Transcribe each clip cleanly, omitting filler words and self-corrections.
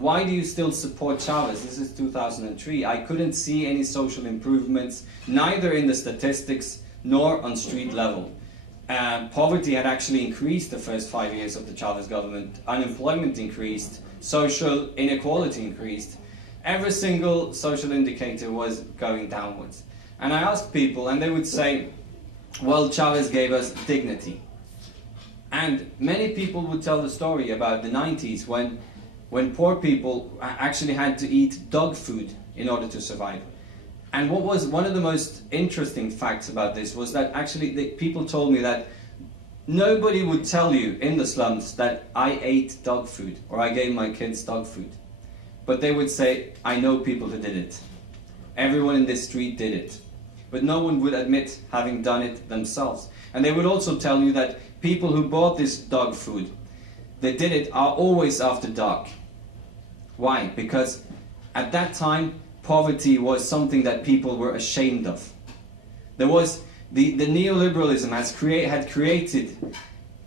why do you still support Chavez? This is 2003. I couldn't see any social improvements, neither in the statistics nor on street level. Poverty had actually increased the first 5 years of the Chavez government. Unemployment increased. Social inequality increased. Every single social indicator was going downwards. And I asked people, and they would say, well, Chavez gave us dignity. And many people would tell the story about the 90s when poor people actually had to eat dog food in order to survive. And what was one of the most interesting facts about this was that actually people told me that nobody would tell you in the slums that I ate dog food or I gave my kids dog food. But they would say, I know people who did it. Everyone in this street did it. But no one would admit having done it themselves. And they would also tell you that people who bought this dog food, they did it are always after dark. Why? Because at that time, poverty was something that people were ashamed of. There was the neoliberalism had created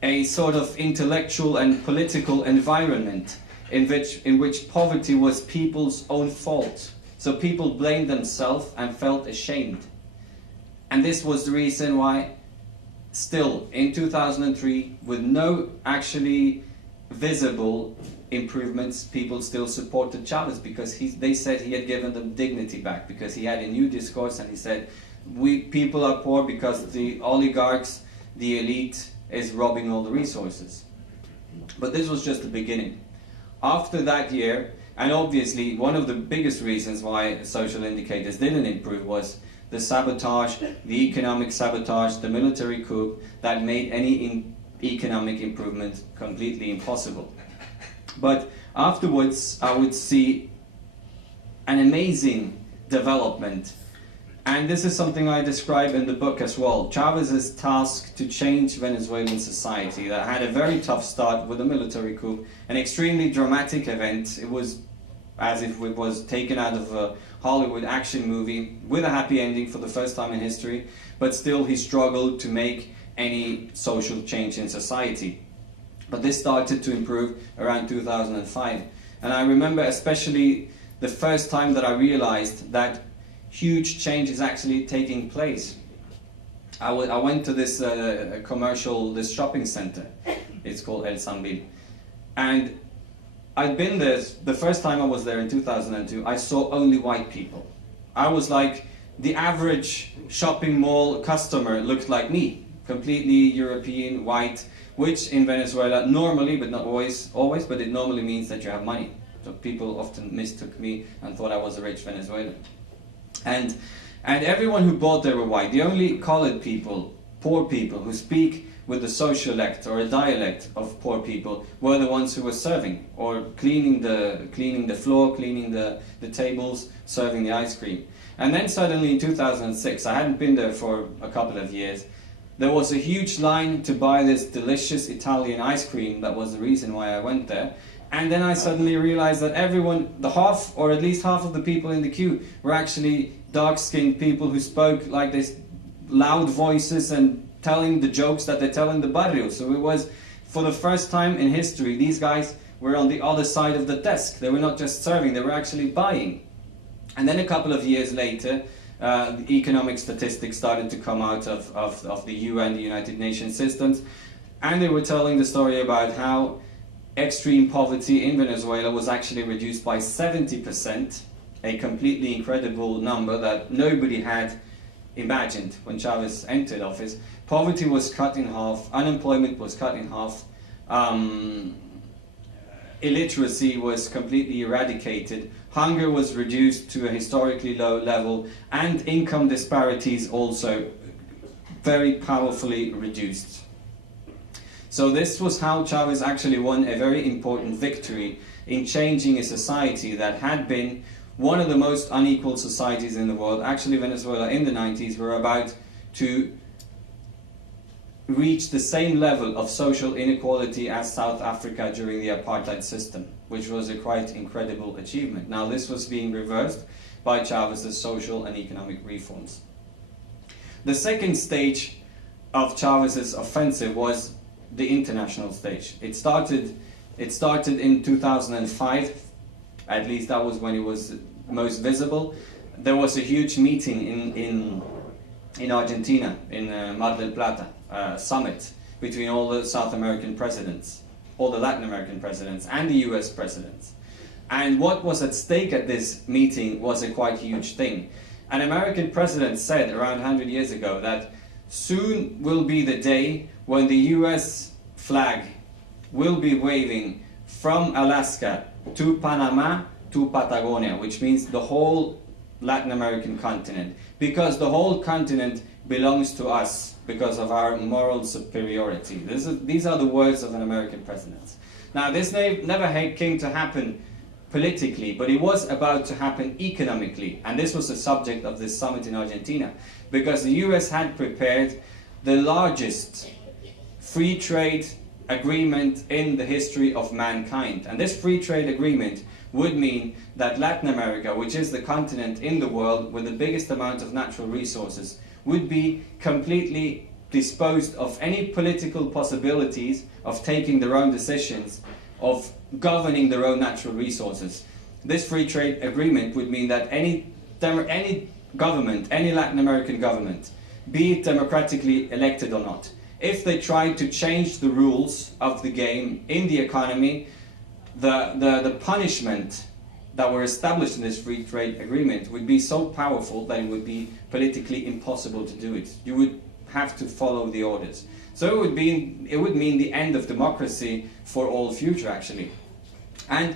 a sort of intellectual and political environment in which poverty was people's own fault. So people blamed themselves and felt ashamed. And this was the reason why still in 2003, with no actually visible improvements, people still supported Chavez because they said he had given them dignity back, because he had a new discourse and he said, people are poor because the oligarchs, the elite, is robbing all the resources. But this was just the beginning. After that year, and obviously one of the biggest reasons why social indicators didn't improve was the sabotage, the economic sabotage, the military coup that made any economic improvement completely impossible. But afterwards, I would see an amazing development. And this is something I describe in the book as well. Chavez's task to change Venezuelan society that had a very tough start with a military coup, an extremely dramatic event. It was as if it was taken out of a Hollywood action movie with a happy ending for the first time in history, but still he struggled to make any social change in society. But this started to improve around 2005. And I remember especially the first time that I realized that huge change is actually taking place. I went to this this shopping center. It's called El Sambil. And I'd been there, the first time I was there in 2002, I saw only white people. I was like, the average shopping mall customer looked like me, completely European, white, which in Venezuela normally, but not always, but it normally means that you have money. So people often mistook me and thought I was a rich Venezuelan. And everyone who bought there were white. The only colored people, poor people, who speak with the sociolect or a dialect of poor people were the ones who were serving or cleaning the floor, cleaning the tables, serving the ice cream. And then suddenly in 2006, I hadn't been there for a couple of years, there was a huge line to buy this delicious Italian ice cream. That was the reason why I went there. And then I suddenly realized that everyone, the half, or at least half of the people in the queue, were actually dark-skinned people who spoke like this loud voices and telling the jokes that they tell in the barrio. So it was, for the first time in history, these guys were on the other side of the desk. They were not just serving, they were actually buying. And then a couple of years later, the economic statistics started to come out of the UN, the United Nations systems, and they were telling the story about how extreme poverty in Venezuela was actually reduced by 70%, a completely incredible number that nobody had imagined when Chavez entered office. Poverty was cut in half, unemployment was cut in half, illiteracy was completely eradicated, hunger was reduced to a historically low level, and income disparities also very powerfully reduced. So this was how Chavez actually won a very important victory in changing a society that had been one of the most unequal societies in the world. Actually, Venezuela in the 90s were about to reach the same level of social inequality as South Africa during the apartheid system, which was a quite incredible achievement. Now this was being reversed by Chavez's social and economic reforms. The second stage of Chavez's offensive was the international stage. It started in 2005 At least that was when it was most visible. There was a huge meeting in Argentina, in Mar del Plata, summit between all the South American presidents, all the Latin American presidents, and the US presidents. And what was at stake at this meeting was a quite huge thing. An American president said around 100 years ago that soon will be the day when the US flag will be waving from Alaska to Panama to Patagonia, which means the whole Latin American continent, because the whole continent belongs to us because of our moral superiority. These are the words of an American president. Now, this never came to happen politically, but it was about to happen economically, and this was the subject of this summit in Argentina, because the US had prepared the largest free trade agreement in the history of mankind. And this free trade agreement would mean that Latin America, which is the continent in the world with the biggest amount of natural resources, would be completely disposed of any political possibilities of taking their own decisions, of governing their own natural resources. This free trade agreement would mean that any government, any Latin American government, be it democratically elected or not, if they tried to change the rules of the game in the economy, the punishment that were established in this free trade agreement would be so powerful that it would be politically impossible to do it. You would have to follow the orders. So it would mean the end of democracy for all future, actually. And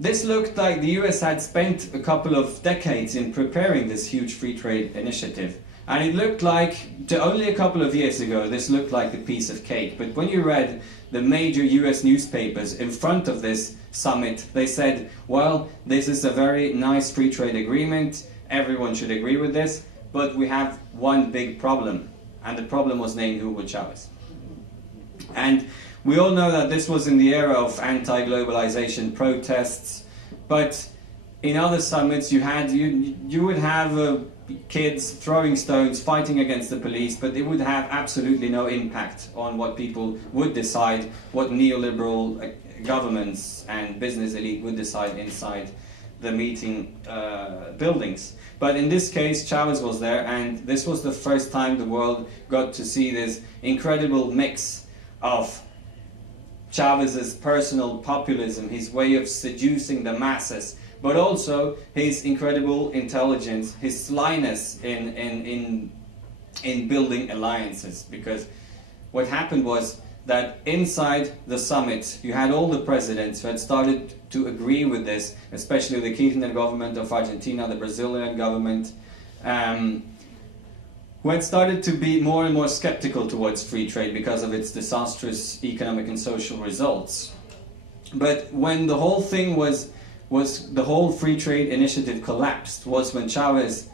this looked like the US had spent a couple of decades in preparing this huge free trade initiative. And it looked like, only a couple of years ago, this looked like a piece of cake. But when you read the major US newspapers in front of this summit, they said, well, this is a very nice free trade agreement, everyone should agree with this, but we have one big problem. And the problem was named Hugo Chavez. And we all know that this was in the era of anti-globalization protests, but in other summits you would have kids throwing stones, fighting against the police, but it would have absolutely no impact on what people would decide, what neoliberal governments and business elite would decide inside the meeting buildings. But in this case, Chavez was there, and this was the first time the world got to see this incredible mix of Chavez's personal populism, his way of seducing the masses, but also his incredible intelligence, his slyness in building alliances. Because what happened was that inside the summit, you had all the presidents who had started to agree with this, especially the Kirchner government of Argentina, the Brazilian government, who had started to be more and more skeptical towards free trade because of its disastrous economic and social results. But when the whole thing the whole free trade initiative collapsed, was when Chavez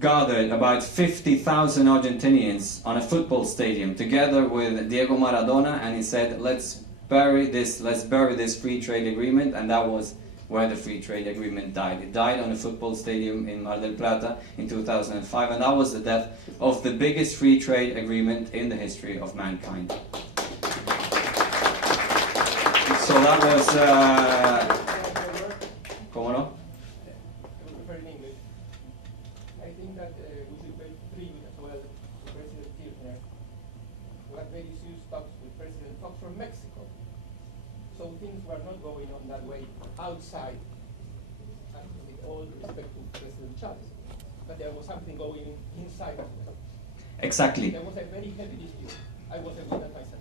gathered about 50,000 Argentinians on a football stadium together with Diego Maradona, and he said, let's bury this free trade agreement, and that was where the free trade agreement died. It died on a football stadium in Mar del Plata in 2005, and that was the death of the biggest free trade agreement in the history of mankind. So that was... ¿Cómo no? I think that we should be free as well with President Kirchner. We had very serious talks with President Fox from Mexico. So things were not going on that way outside, and with all respect to President Chavez. But there was something going inside as well. Exactly. There was a very heavy dispute. I was a witness myself.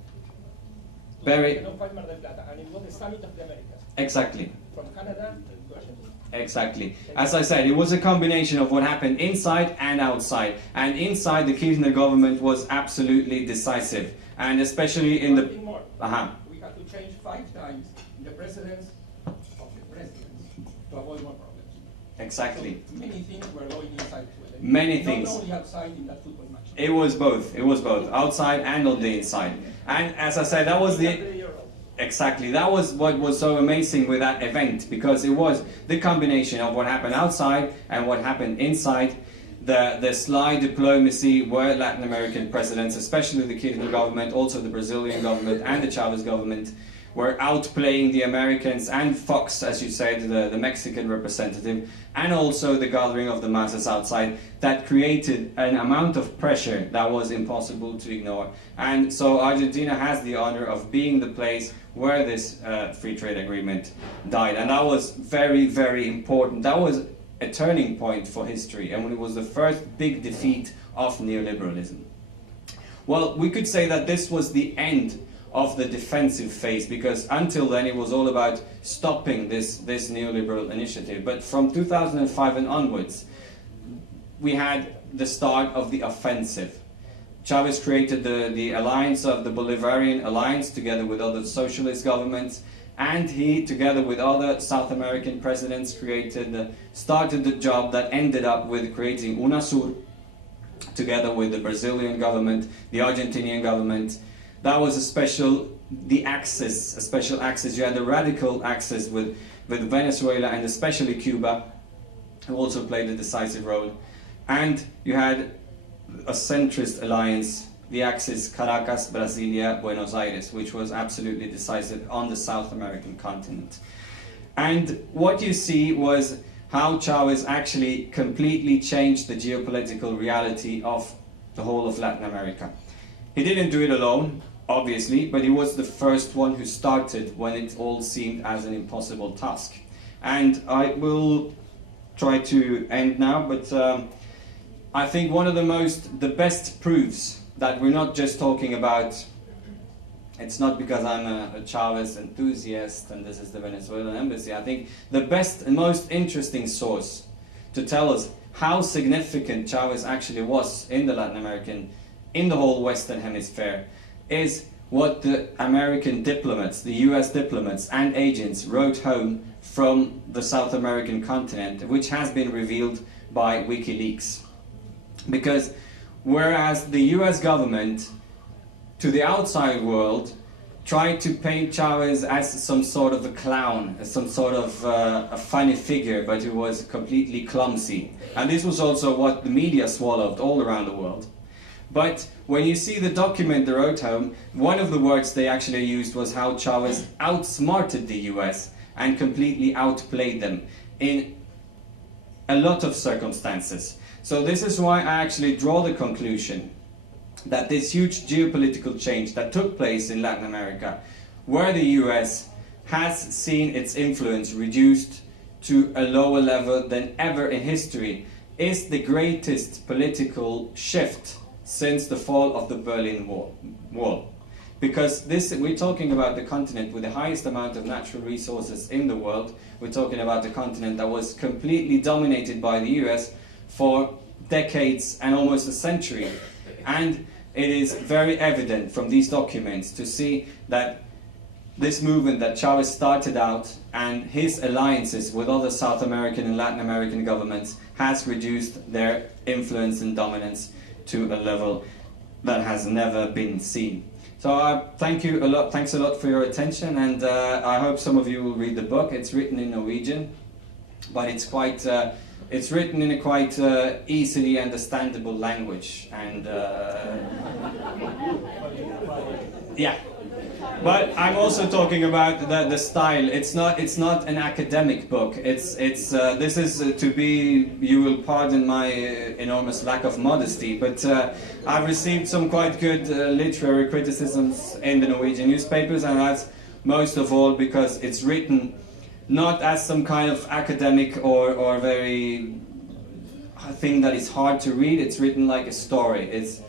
Very. Mar del Plata, and it was the summit of the Americas. Exactly. From Canada to Argentina. Exactly. As I said, it was a combination of what happened inside and outside. And inside, the Kirchner government was absolutely decisive. And especially in the... One thing more. We had to change 5 times the presidents of the presidents to avoid more problems. Exactly. So many things were going inside as well. Many things. Not only outside in that football match. It was both. It was both. Outside and on the inside. And as I said, that was the... Exactly. That was what was so amazing with that event, because it was the combination of what happened outside and what happened inside. The sly diplomacy where Latin American presidents, especially the Kirchner government, also the Brazilian government and the Chavez government, were outplaying the Americans and Fox, as you said, the Mexican representative, and also the gathering of the masses outside, that created an amount of pressure that was impossible to ignore. And so Argentina has the honor of being the place where this free trade agreement died. And that was very, very important. That was a turning point for history, and it was the first big defeat of neoliberalism. Well, we could say that this was the end of the defensive phase, because until then it was all about stopping this neoliberal initiative. But from 2005 and onwards, we had the start of the offensive. Chavez created the alliance of the Bolivarian Alliance together with other socialist governments, and he, together with other South American presidents, started the job that ended up with creating UNASUR, together with the Brazilian government, the Argentinian government. That was a special axis. You had the radical axis with Venezuela and especially Cuba, who also played a decisive role. And you had a centrist alliance, the axis Caracas, Brasilia, Buenos Aires, which was absolutely decisive on the South American continent. And what you see was how Chavez actually completely changed the geopolitical reality of the whole of Latin America. He didn't do it alone, obviously, but he was the first one who started when it all seemed as an impossible task. And I will try to end now, but I think one of the best proofs that we're not just talking about, it's not because I'm a Chavez enthusiast and this is the Venezuelan embassy. I think the best and most interesting source to tell us how significant Chavez actually was in the whole Western Hemisphere is what the American diplomats, the US diplomats and agents wrote home from the South American continent, which has been revealed by WikiLeaks. Because whereas the US government, to the outside world, tried to paint Chavez as some sort of a clown, as some sort of a funny figure, but who was completely clumsy. And this was also what the media swallowed all around the world. But when you see the document they wrote home, one of the words they actually used was how Chavez outsmarted the US and completely outplayed them in a lot of circumstances. So this is why I actually draw the conclusion that this huge geopolitical change that took place in Latin America, where the US has seen its influence reduced to a lower level than ever in history, is the greatest political shift since the fall of the Berlin Wall. Because we're talking about the continent with the highest amount of natural resources in the world. We're talking about a continent that was completely dominated by the US for decades and almost a century. And it is very evident from these documents to see that this movement that Chavez started out and his alliances with other South American and Latin American governments has reduced their influence and dominance to a level that has never been seen. So thank you a lot. Thanks a lot for your attention, and I hope some of you will read the book. It's written in Norwegian, but it's written in a quite easily understandable language, and yeah. But I'm also talking about the style. It's not an academic book. This is to be. You will pardon my enormous lack of modesty, but I've received some quite good literary criticisms in the Norwegian newspapers, and that's most of all because it's written not as some kind of academic or very thing that is hard to read. It's written like a story. It's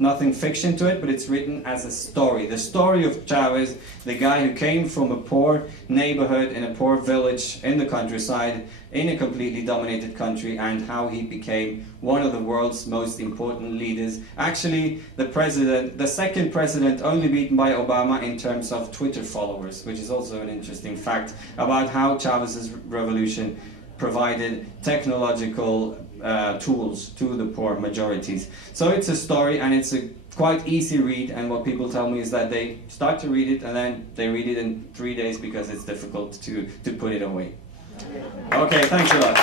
nothing fiction to it, but it's written as a story. The story of Chavez, the guy who came from a poor neighborhood in a poor village in the countryside, in a completely dominated country, and how he became one of the world's most important leaders. Actually, the second president only beaten by Obama in terms of Twitter followers, which is also an interesting fact about how Chavez's revolution provided technological tools to the poor majorities. So it's a story, and it's a quite easy read, and what people tell me is that they start to read it and then they read it in 3 days because it's difficult to put it away. Okay, thanks a lot.